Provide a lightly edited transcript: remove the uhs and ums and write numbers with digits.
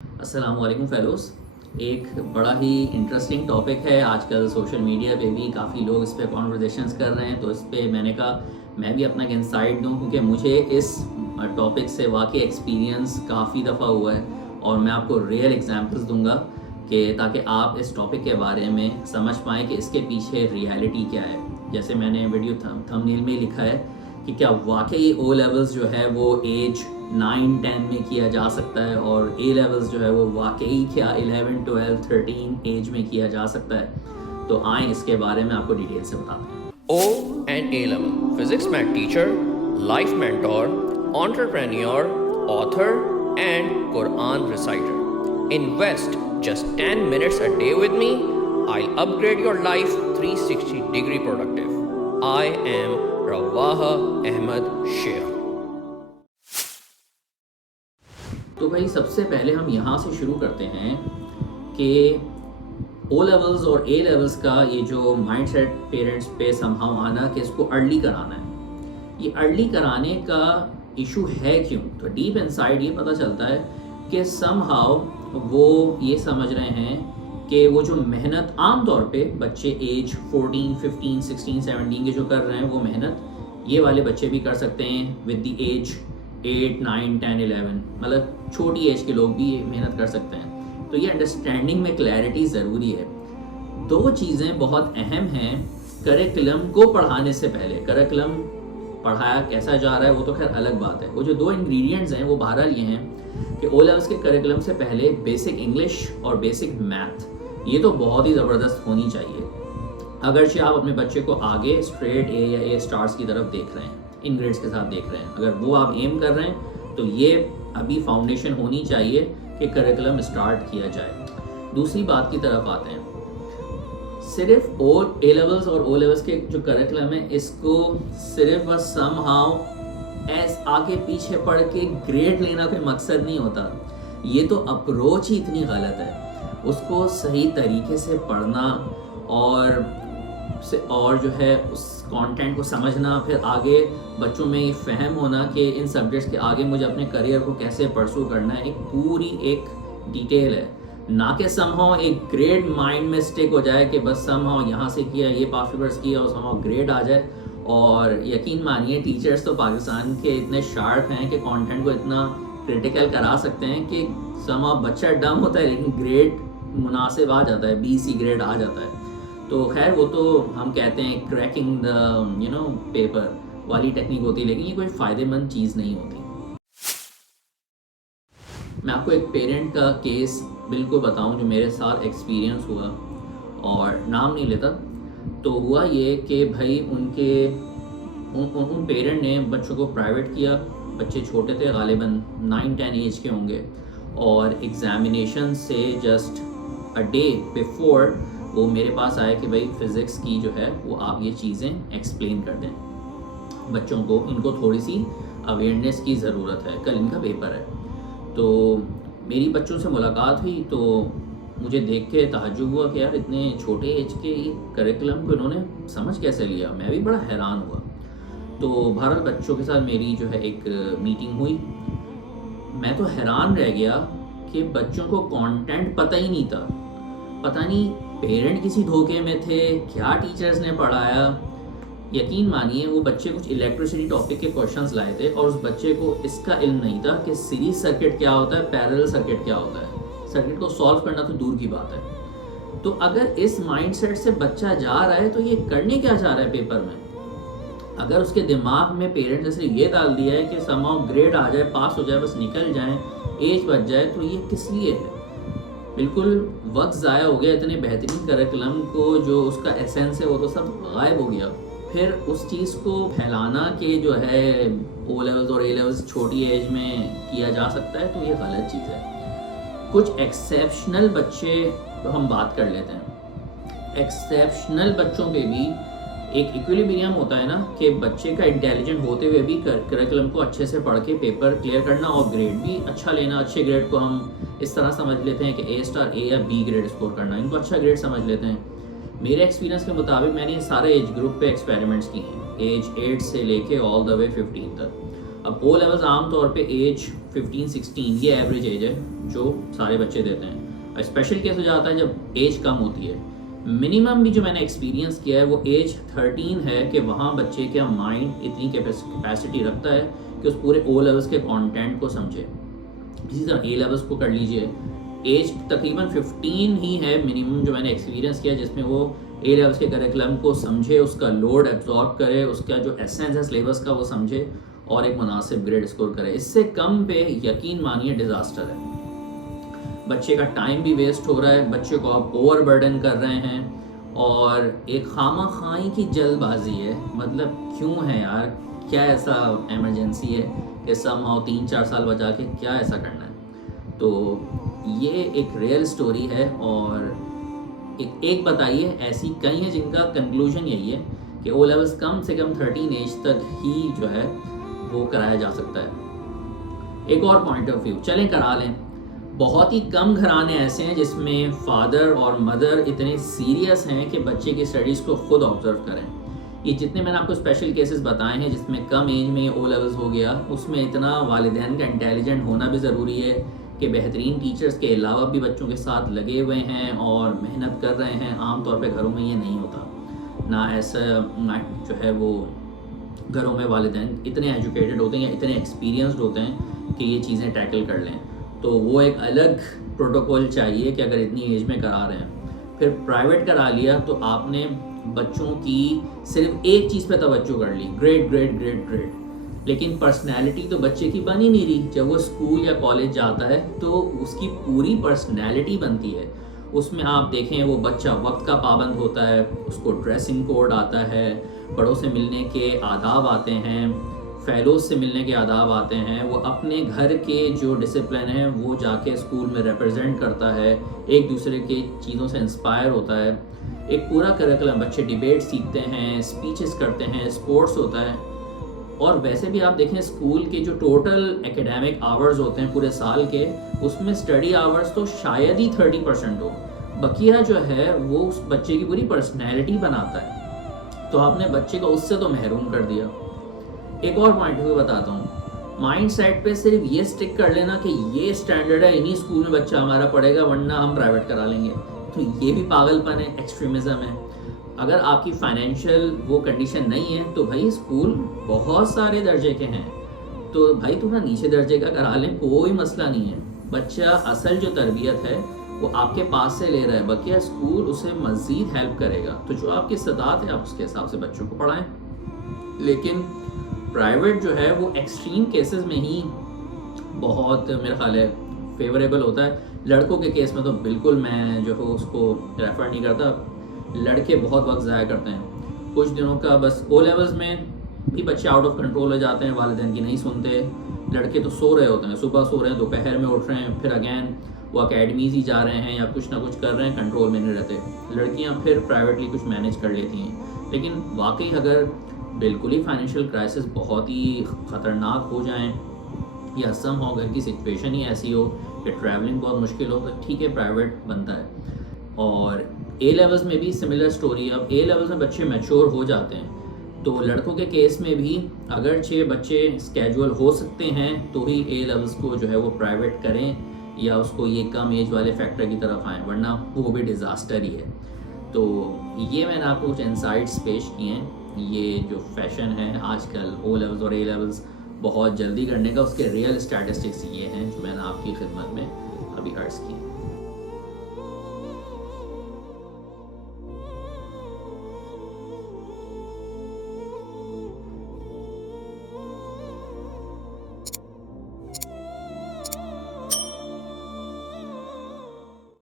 السلام علیکم فیلوز. ایک بڑا ہی انٹرسٹنگ ٹاپک ہے. آج کل سوشل میڈیا پہ بھی کافی لوگ اس پہ کانورزیشنز کر رہے ہیں, تو اس پہ میں نے کہا میں بھی اپنا ایک انسائٹ دوں, کیونکہ مجھے اس ٹاپک سے واقعی ایکسپیرینس کافی دفعہ ہوا ہے, اور میں آپ کو ریئل ایگزامپلس دوں گا کہ تاکہ آپ اس ٹاپک کے بارے میں سمجھ پائیں کہ اس کے پیچھے ریالٹی کیا ہے. جیسے میں نے ویڈیو تھمبنیل میں لکھا ہے کہ کیا واقعی او لیولز جو ہے وہ ایج 9-10 میں کیا جا سکتا ہے, اور اے لیولز جو ہے وہ واقعی کیا 11, 12, 13 ایج میں کیا جا سکتا ہے. تو آئیں اس کے بارے میں آپ کو ڈیٹیل سے بتاتے ہیں. O and A level, physics math teacher, life mentor, entrepreneur, author, and Quran reciter. Invest just 10 minutes a day with me. I'll upgrade your life 360-degree productive. I am Rawaha Ahmed Sheikh. تو بھائی سب سے پہلے ہم یہاں سے شروع کرتے ہیں کہ او لیولز اور اے لیولز کا یہ جو مائنڈ سیٹ پیرنٹس پہ سمہاؤ آنا کہ اس کو ارلی کرانا ہے, یہ ارلی کرانے کا ایشو ہے کیوں. تو ڈیپ انسائڈ یہ پتہ چلتا ہے کہ سمہاؤ وہ یہ سمجھ رہے ہیں کہ وہ جو محنت عام طور پہ بچے ایج 14, 15, 16, 17 کے جو کر رہے ہیں وہ محنت یہ والے بچے بھی کر سکتے ہیں ود دی ایج 8, 9, 10, 11, مطلب چھوٹی ایج کے لوگ بھی محنت کر سکتے ہیں. تو یہ انڈرسٹینڈنگ میں کلیئرٹی ضروری ہے. دو چیزیں بہت اہم ہیں کریکولم کو پڑھانے سے پہلے. کریکولم پڑھایا کیسا جا رہا ہے وہ تو خیر الگ بات ہے. وہ جو دو انگریڈینٹس ہیں وہ بہرحال یہ ہیں کہ او لیولس کے کریکولم سے پہلے بیسک انگلش اور بیسک میتھ یہ تو بہت ہی زبردست ہونی چاہیے. اگرچہ آپ اپنے بچے کو آگے اسٹریٹ اے یا اے اسٹارس کی طرف دیکھ رہے ہیں, ان گریڈس کے ساتھ دیکھ رہے ہیں, اگر وہ آپ ایم کر رہے ہیں تو یہ ابھی فاؤنڈیشن ہونی چاہیے کہ کریکولم اسٹارٹ کیا جائے. دوسری بات کی طرف آتے ہیں. صرف اے لیولز اور او لیولز کے جو کریکولم ہے اس کو صرف بس سم ہاؤ ایس آگے پیچھے پڑھ کے گریڈ لینا کوئی مقصد نہیں ہوتا. یہ تو اپروچ ہی اتنی غلط ہے. اس کو صحیح طریقے سے پڑھنا اور جو ہے اس کانٹینٹ کو سمجھنا, پھر آگے بچوں میں یہ فہم ہونا کہ ان سبجیکٹس کے آگے مجھے اپنے کریئر کو کیسے پرسو کرنا ہے, ایک پوری ایک ڈیٹیل ہے. نہ کہ سمہاؤ ایک گریڈ مائنڈ میں اسٹک ہو جائے کہ بس سمہاؤ یہاں سے کیا, یہ پاس پیپرس کیا اور سمہاؤ گریڈ آ جائے. اور یقین مانیے ٹیچرس تو پاکستان کے اتنے شارپ ہیں کہ کانٹینٹ کو اتنا کریٹیکل کرا سکتے ہیں کہ سمہاؤ بچہ ڈم ہوتا ہے لیکن گریڈ مناسب آ جاتا ہے, BC گریڈ آ جاتا ہے. تو خیر وہ تو ہم کہتے ہیں کریکنگ دا پیپر والی ٹیکنیک ہوتی ہے, لیکن یہ کوئی فائدے مند چیز نہیں ہوتی. میں آپ کو ایک پیرنٹ کا کیس بالکل بتاؤں جو میرے ساتھ ایکسپیرینس ہوا, اور نام نہیں لیتا. تو ہوا یہ کہ بھائی ان پیرنٹ نے بچوں کو پرائیویٹ کیا. بچے چھوٹے تھے, غالباً 9-10 ایج کے ہوں گے, اور ایگزامینیشن سے جسٹ اے ڈے بیفور وہ میرے پاس آئے کہ بھائی فزکس کی جو ہے وہ آپ یہ چیزیں ایکسپلین کر دیں بچوں کو, ان کو تھوڑی سی اویئرنیس کی ضرورت ہے, کل ان کا پیپر ہے. تو میری بچوں سے ملاقات ہوئی تو مجھے دیکھ کے تعجب ہوا کہ یار اتنے چھوٹے ایج کے کریکولم کو انہوں نے سمجھ کیسے لیا. میں بھی بڑا حیران ہوا. تو بہرحال بچوں کے ساتھ میری جو ہے ایک میٹنگ ہوئی. میں تو حیران رہ گیا کہ بچوں کو کانٹینٹ پتہ ہی نہیں تھا. پتہ نہیں پیرنٹ کسی دھوکے میں تھے, کیا ٹیچرز نے پڑھایا. یقین مانیے وہ بچے کچھ الیکٹریسٹی ٹاپک کے کوشچنز لائے تھے, اور اس بچے کو اس کا علم نہیں تھا کہ سیریز سرکٹ کیا ہوتا ہے, پیرلل سرکٹ کیا ہوتا ہے. سرکٹ کو سالو کرنا تو دور کی بات ہے. تو اگر اس مائنڈ سیٹ سے بچہ جا رہا ہے تو یہ کرنے کیا چاہ رہا ہے پیپر میں. اگر اس کے دماغ میں پیرنٹ نے صرف یہ ڈال دیا ہے کہ سمہاؤ گریڈ آ جائے, پاس ہو جائے, بس نکل جائیں, ایج بچ جائے, تو یہ کس لیے ہے. بالکل وقت ضائع ہو گیا. اتنے بہترین کریکولم کو جو اس کا ایسنس ہے وہ تو سب غائب ہو گیا. پھر اس چیز کو پھیلانا کہ جو ہے او لیولز اور اے لیولز چھوٹی ایج میں کیا جا سکتا ہے, تو یہ غلط چیز ہے. کچھ ایکسیپشنل بچے ہم بات کر لیتے ہیں. ایکسیپشنل بچوں پہ بھی ایک ایکویلیبریم ہوتا ہے نا, کہ بچے کا انٹیلیجنٹ ہوتے ہوئے بھی کریکولم کو اچھے سے پڑھ کے پیپر کلیئر کرنا, اور گریڈ بھی اچھا لینا. اچھے گریڈ کو ہم اس طرح سمجھ لیتے ہیں کہ اے اسٹار, اے یا بی گریڈ اسکور کرنا, ان کو اچھا گریڈ سمجھ لیتے ہیں. میرے ایکسپیرینس کے مطابق میں نے سارے ایج گروپ پہ ایکسپیریمنٹس کی ہیں, ایج 8 سے لے کے آل دا وے 15 تک. اب او لیولز عام طور پہ ایج 15-16 یہ ایوریج ایج ہے جو سارے بچے دیتے ہیں. اسپیشل کیس ہو جاتا ہے جب ایج کم ہوتی ہے. منیمم بھی جو میں نے ایکسپیرینس کیا ہے وہ ایج 13 ہے کہ وہاں بچے کا مائنڈ اتنی کیپیسٹی رکھتا ہے کہ اس پورے او لیولس کے کانٹینٹ کو سمجھے. اسی طرح اے لیولس کو کر لیجئے, ایج تقریباً 15 ہی ہے منیمم جو میں نے ایکسپیرینس کیا جس میں وہ اے لیولس کے کریکولم کو سمجھے, اس کا لوڈ ایبزارب کرے, اس کا جو ایسنس ہے سلیبس کا وہ سمجھے اور ایک مناسب گریڈ اسکور کرے. اس سے کم پہ یقین مانیے ڈیزاسٹر ہے. بچے کا ٹائم بھی ویسٹ ہو رہا ہے, بچے کو آپ اوور برڈن کر رہے ہیں, اور ایک خامہ خواہی کی جلد بازی ہے. مطلب کیوں ہے یار, کیا ایسا ایمرجنسی ہے کہ سم ہاؤ 3-4 سال بچا کے کیا ایسا کرنا ہے. تو یہ ایک ریئل سٹوری ہے, اور ایک بتائیے ایسی کئی ہیں جن کا کنکلوژن یہی ہے کہ او لیولس کم سے کم 13 ایج تک ہی جو ہے وہ کرایا جا سکتا ہے. ایک اور پوائنٹ آف ویو, چلیں کرا لیں. بہت ہی کم گھرانے ایسے ہیں جس میں فادر اور مدر اتنے سیریس ہیں کہ بچے کی اسٹڈیز کو خود آبزرو کریں. یہ جتنے میں نے آپ کو اسپیشل کیسز بتائے ہیں جس میں کم ایج میں او لیولز ہو گیا, اس میں اتنا والدین کا انٹیلیجنٹ ہونا بھی ضروری ہے کہ بہترین ٹیچرز کے علاوہ بھی بچوں کے ساتھ لگے ہوئے ہیں اور محنت کر رہے ہیں. عام طور پہ گھروں میں یہ نہیں ہوتا, نہ ایسا جو ہے وہ گھروں میں والدین اتنے ایجوکیٹڈ ہوتے ہیں یا اتنے ایکسپیرینسڈ ہوتے ہیں کہ یہ چیزیں ٹیکل کر لیں. تو وہ ایک الگ پروٹوکول چاہیے کہ اگر اتنی ایج میں کرا رہے ہیں. پھر پرائیویٹ کرا لیا تو آپ نے بچوں کی صرف ایک چیز پہ توجہ کر لی, گریڈ گریڈ گریڈ گریڈ, لیکن پرسنالٹی تو بچے کی بن ہی نہیں رہی. جب وہ اسکول یا کالج جاتا ہے تو اس کی پوری پرسنالٹی بنتی ہے. اس میں آپ دیکھیں وہ بچہ وقت کا پابند ہوتا ہے, اس کو ڈریسنگ کوڈ آتا ہے, بڑوں سے ملنے کے آداب آتے ہیں, فیلوز سے ملنے کے آداب آتے ہیں, وہ اپنے گھر کے جو ڈسپلن ہیں وہ جا کے اسکول میں ریپرزینٹ کرتا ہے, ایک دوسرے کی چیزوں سے انسپائر ہوتا ہے. ایک پورا کریکولم, بچے ڈیبیٹ سیکھتے ہیں, اسپیچز کرتے ہیں, اسپورٹس ہوتا ہے. اور ویسے بھی آپ دیکھیں اسکول کے جو ٹوٹل ایکیڈیمک آورز ہوتے ہیں پورے سال کے, اس میں اسٹڈی آورز تو شاید ہی 30% ہو, بقیہ جو ہے وہ اس بچے کی پوری پرسنالٹی بناتا ہے. تو آپ نے بچے کو اس سے تو محروم کر دیا. ایک اور پوائنٹ بھی بتاتا ہوں, مائنڈ سیٹ پہ صرف یہ اسٹک کر لینا کہ یہ اسٹینڈرڈ ہے, انہی اسکول میں بچہ ہمارا پڑھے گا ورنہ ہم پرائیویٹ کرا لیں گے, تو یہ بھی پاگل پن ہے, ایکسٹریمزم ہے. اگر آپ کی فائنینشیل وہ کنڈیشن نہیں ہے تو بھائی اسکول بہت سارے درجے کے ہیں, تو بھائی تھوڑا نیچے درجے کا کرا لیں, کوئی مسئلہ نہیں ہے. بچہ اصل جو تربیت ہے وہ آپ کے پاس سے لے رہا ہے, بقیہ اسکول اسے مزید ہیلپ کرے گا. تو جو آپ کی استطاعت ہے آپ اس کے حساب سے بچوں کو پڑھائیں. لیکن پرائیویٹ جو ہے وہ ایکسٹریم کیسز میں ہی بہت میرا خیال ہے فیوریبل ہوتا ہے. لڑکوں کے کیس میں تو بالکل میں جو ہے اس کو ریفر نہیں کرتا. لڑکے بہت وقت ضائع کرتے ہیں, کچھ دنوں کا بس او لیولز میں بھی بچے آؤٹ آف کنٹرول ہو جاتے ہیں, والدین کی نہیں سنتے. لڑکے تو سو رہے ہوتے ہیں, صبح سو رہے ہیں, دوپہر میں اٹھ رہے ہیں, پھر اگین وہ اکیڈمیز ہی جا رہے ہیں یا کچھ نہ کچھ کر رہے ہیں, کنٹرول میں نہیں رہتے. لڑکیاں پھر پرائیویٹلی کچھ مینیج کر لیتی ہیں. لیکن واقعی اگر بالکل ہی فائنینشیل کرائسس بہت ہی خطرناک ہو جائیں یا سم ہو گھر کی سچویشن ہی ایسی ہو کہ ٹریولنگ بہت مشکل ہو, تو ٹھیک ہے پرائیویٹ بنتا ہے. اور اے لیولز میں بھی سملر سٹوری ہے. اب اے لیولز میں بچے میچور ہو جاتے ہیں, تو لڑکوں کے کیس میں بھی اگرچہ بچے اسکیجول ہو سکتے ہیں تو ہی اے لیولز کو جو ہے وہ پرائیویٹ کریں یا اس کو یہ کم ایج والے فیکٹر کی طرف آئیں, ورنہ وہ بھی ڈیزاسٹر ہی ہے. تو یہ میں نے آپ کو کچھ انسائٹس پیش کیے ہیں. یہ جو فیشن ہے آج کل او لیولز اور اے لیولز بہت جلدی کرنے کا, اس کے ریئل اسٹیٹسٹکس یہ ہیں جو میں نے آپ کی خدمت میں ابھی عرض کی.